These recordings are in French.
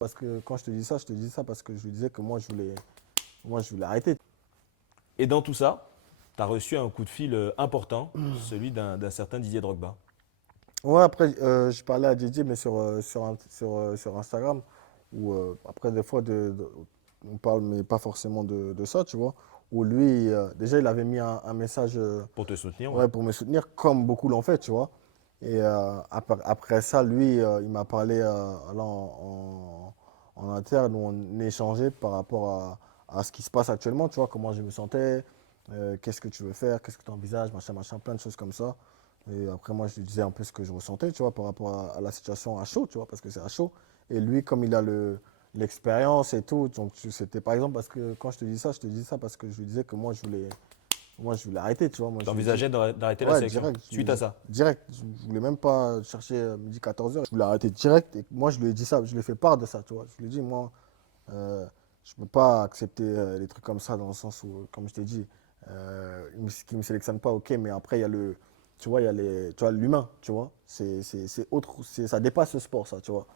Parce que quand je te dis ça parce que je lui disais que moi, je voulais arrêter. Et dans tout ça, tu as reçu un coup de fil important, celui d'un certain Didier Drogba. Ouais, après, je parlais à Didier, mais sur Instagram, où après, des fois, on parle, mais pas forcément de ça, tu vois. Où lui, déjà, il avait mis un message Pour te soutenir, ouais. ouais, pour me soutenir, comme beaucoup l'ont fait, tu vois. Et après ça, lui, il m'a parlé là, en interne, où on échangeait par rapport à ce qui se passe actuellement, tu vois, comment je me sentais, qu'est-ce que tu veux faire, qu'est-ce que tu envisages, machin, machin, plein de choses comme ça. Et après, moi, je lui disais un peu ce que je ressentais, tu vois, par rapport à la situation à chaud, tu vois, parce que c'est à chaud. Et lui, comme il a l'expérience et tout, donc c'était par exemple parce que quand je te dis ça parce que je lui disais que moi, je voulais arrêter, tu vois. Moi, Tu je lui ai dit, envisageais d'arrêter la ouais, sélection direct, suite à ça. direct. Je voulais même pas chercher midi 14h. Je voulais arrêter direct. Et moi, je lui ai dit ça, je lui ai fait part de ça, tu vois. Je lui ai dit, moi, euh, je ne peux pas accepter les trucs comme ça dans le sens où, comme je t'ai dit, qui ne me sélectionne pas, ok, mais après, il y a tu vois, il y a tu vois, l'humain, tu vois. C'est autre, ça dépasse le sport, ça, tu vois.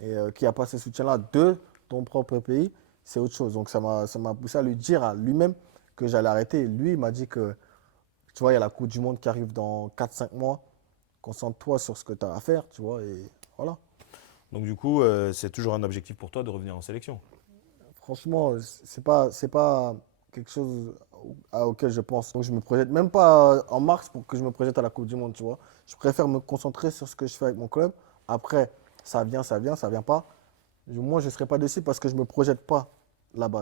Et qui a pas ce soutien-là de ton propre pays, c'est autre chose. Donc, ça m'a poussé à lui dire à lui-même que j'allais arrêter. Lui, il m'a dit que tu vois, il y a la Coupe du Monde qui arrive dans 4 5 mois. Concentre-toi sur ce que tu as à faire, tu vois, et voilà. Donc du coup, c'est toujours un objectif pour toi de revenir en sélection. Franchement, c'est pas quelque chose auquel je pense. Donc je me projette même pas en mars pour que je me projette à la Coupe du Monde, tu vois. Je préfère me concentrer sur ce que je fais avec mon club. Après, ça vient, ça vient pas. Moi, je ne serai pas déçu parce que je me projette pas là-bas.